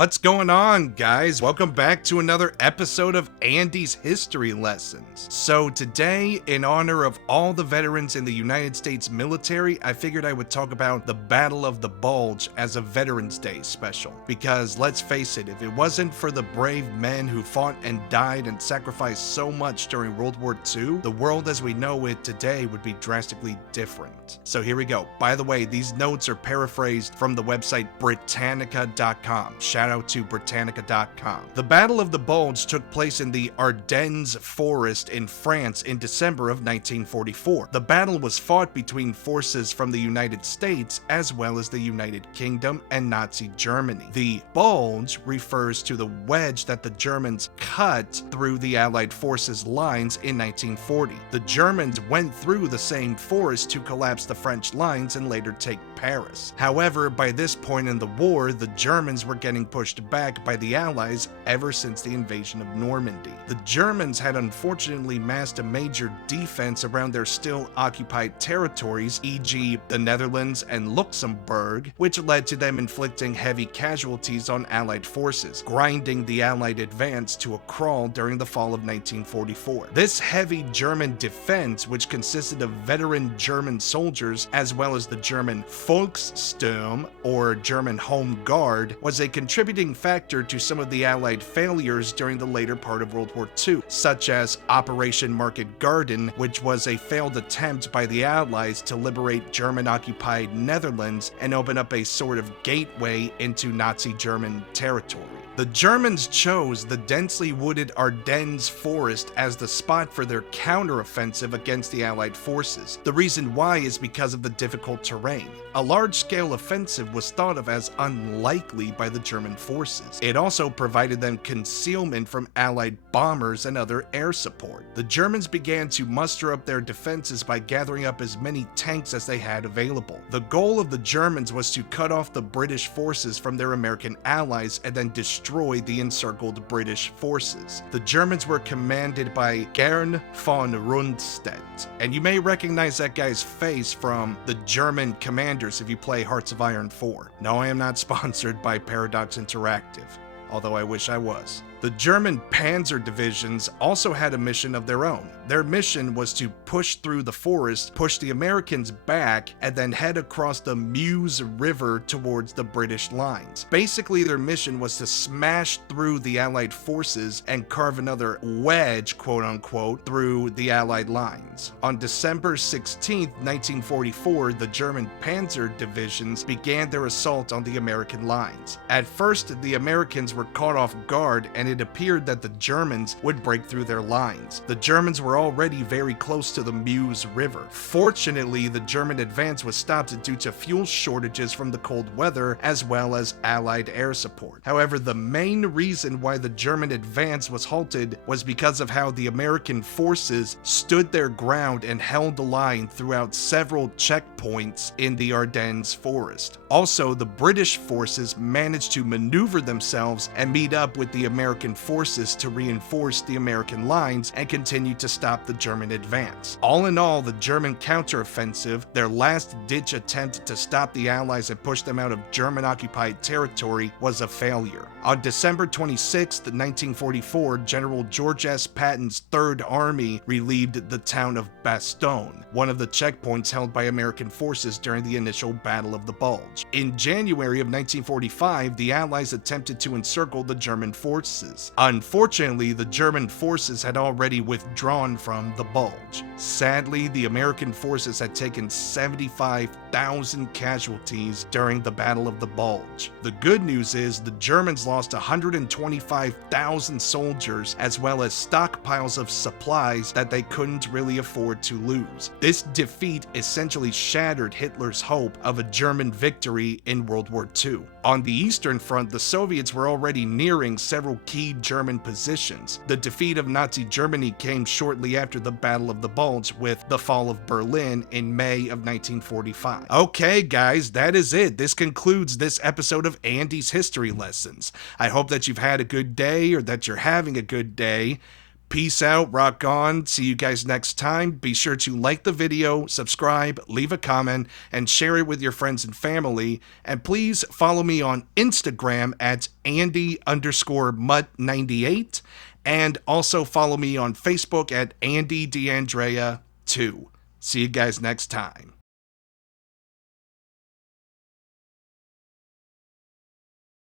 What's going on, guys? Welcome back to another episode of Andy's History Lessons. So today, in honor of all the veterans in the United States military, I figured I would talk about the Battle of the Bulge as a Veterans Day special. Because let's face it, if it wasn't for the brave men who fought and died and sacrificed so much during World War II, the world as we know it today would be drastically different. So here we go. By the way, these notes are paraphrased from the website Britannica.com. Shout out to Britannica.com. The Battle of the Bulge took place in the Ardennes forest in France in December of 1944. The battle was fought between forces from the United States as well as the United Kingdom and Nazi Germany. The bulge refers to the wedge that the Germans cut through the Allied forces' lines in 1940. The Germans went through the same forest to collapse the French lines and later take Paris. However, by this point in the war, the Germans were getting pushed back by the Allies ever since the invasion of Normandy. The Germans had unfortunately massed a major defense around their still occupied territories, e.g. the Netherlands and Luxembourg, which led to them inflicting heavy casualties on Allied forces, grinding the Allied advance to a crawl during the fall of 1944. This heavy German defense, which consisted of veteran German soldiers as well as the German Volkssturm, or German Home Guard, was a contributing factor to some of the Allied failures during the later part of World War II, such as Operation Market Garden, which was a failed attempt by the Allies to liberate German-occupied Netherlands and open up a sort of gateway into Nazi German territory. The Germans chose the densely wooded Ardennes forest as the spot for their counteroffensive against the Allied forces. The reason why is because of the difficult terrain. A large-scale offensive was thought of as unlikely by the German forces. It also provided them concealment from Allied bombers and other air support. The Germans began to muster up their defenses by gathering up as many tanks as they had available. The goal of the Germans was to cut off the British forces from their American allies and then destroy the encircled British forces. The Germans were commanded by Gern von Rundstedt, and you may recognize that guy's face from the German Commanders if you play Hearts of Iron 4. No, I am not sponsored by Paradox Interactive, although I wish I was. The German panzer divisions also had a mission of their own. Their mission was to push through the forest, push the Americans back, and then head across the Meuse River towards the British lines. Basically, their mission was to smash through the Allied forces and carve another wedge, quote-unquote, through the Allied lines. On December 16, 1944, the German panzer divisions began their assault on the American lines. At first, the Americans were caught off guard, and it appeared that the Germans would break through their lines. The Germans were already very close to the Meuse River. Fortunately, the German advance was stopped due to fuel shortages from the cold weather as well as Allied air support. However, the main reason why the German advance was halted was because of how the American forces stood their ground and held the line throughout several checkpoints in the Ardennes forest. Also, the British forces managed to maneuver themselves and meet up with the American forces to reinforce the American lines and continue to stop the German advance. All in all, the German counteroffensive, their last-ditch attempt to stop the Allies and push them out of German-occupied territory, was a failure. On December 26, 1944, General George S. Patton's Third Army relieved the town of Bastogne, one of the checkpoints held by American forces during the initial Battle of the Bulge. In January of 1945, the Allies attempted to encircle the German forces. Unfortunately, the German forces had already withdrawn from the Bulge. Sadly, the American forces had taken 75,000 casualties during the Battle of the Bulge. The good news is the Germans lost 125,000 soldiers as well as stockpiles of supplies that they couldn't really afford to lose. This defeat essentially shattered Hitler's hope of a German victory in World War II. On the Eastern Front, the Soviets were already nearing several key German positions. The defeat of Nazi Germany came shortly after the Battle of the Bulge with the fall of Berlin in May of 1945. Okay guys, that is it. This concludes this episode of Andy's History Lessons. I hope that you've had a good day or that you're having a good day. Peace out, rock on. See you guys next time. Be sure to like the video, subscribe, leave a comment, and share it with your friends and family. And please follow me on Instagram at Andy_Mutt98. And also follow me on Facebook at Andy D'Andrea2. See you guys next time.